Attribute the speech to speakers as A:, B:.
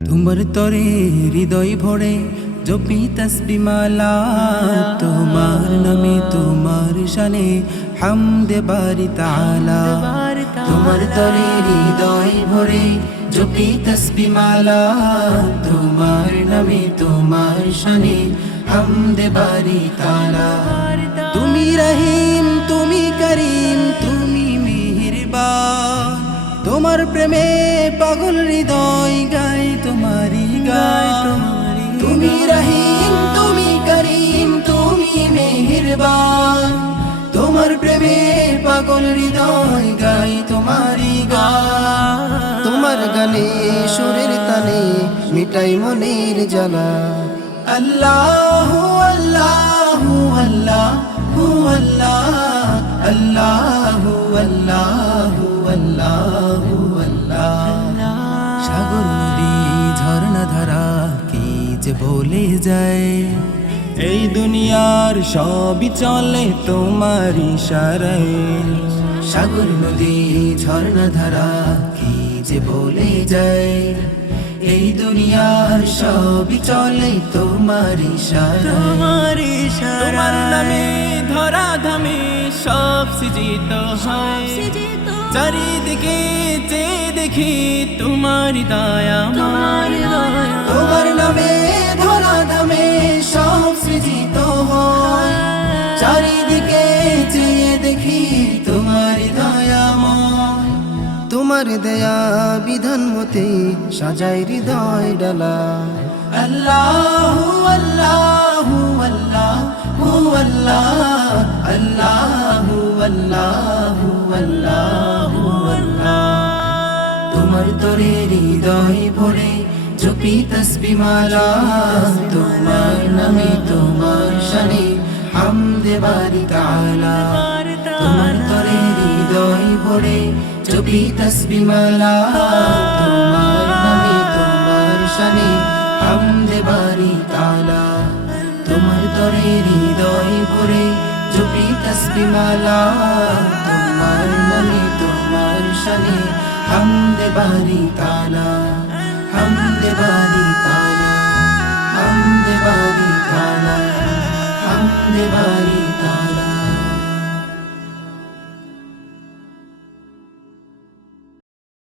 A: তোমার তরে হৃদয় ভরে জপি তসবি মালা, তোমার নামে, তোমার শানে হামদে বারি তালা। তোমার তরে হৃদয় ভরে জপি তসবি মালা, তোমার নামে, তোমার শানে হামদে বারি তালা। তুমি রহিম, তুমি করিম, তুমি মেহেরবান তোমার প্রেমে পাগল হৃদয়, গাই তোমারি গায় তোমারি তুমি রহিম, তুমি করিম, তুমি মেহেরবান। তোমার প্রেমে পাগল হৃদয়, গাই তোমারি গায়
B: তোমার গানে সুরের তানে মিটাই মনের জানা
A: আল্লাহ আল্লাহ আল্লাহ আল্লাহ। বলে যায় এই দুনিয়ার সবই চলে তোমার ইশারায়। সাগর নদী ঝর্ণা ধারা কি যে বলে যায় এই দুনিয়ার সবই চলে তোমার
C: তোমার তোমার নামে ধরা ধামে সব সৃজিত হয়। চারিদিকে যে দেখি তোমার দয়া তোমার দয়া
A: তোমার নামে চারিদিকে চেয়ে দেখি তোমার দয়াময়।
B: তোমার দেয়া বিধান মতে সাজাই হৃদয় ডালা।
A: আল্লাহ আল্লাহ আল্লাহ আল্লাহ। আল্লাহ আল্লাহ আল্লাহ তোমার তরে হৃদয় ভরে চুপি তসবি মালা। তোমার নামে তোমার শানে বারি তালা। তোমার তরে হৃদয় ভরে জপি তসবি মালা। তোমার নামে, তোমার শানে হামদে বারি তালা। তোমার তরে হৃদয় ভরে জপি তসবি মালা। তোমার নামে, তোমার শানে হামদে বারি তালা। হামদে বারি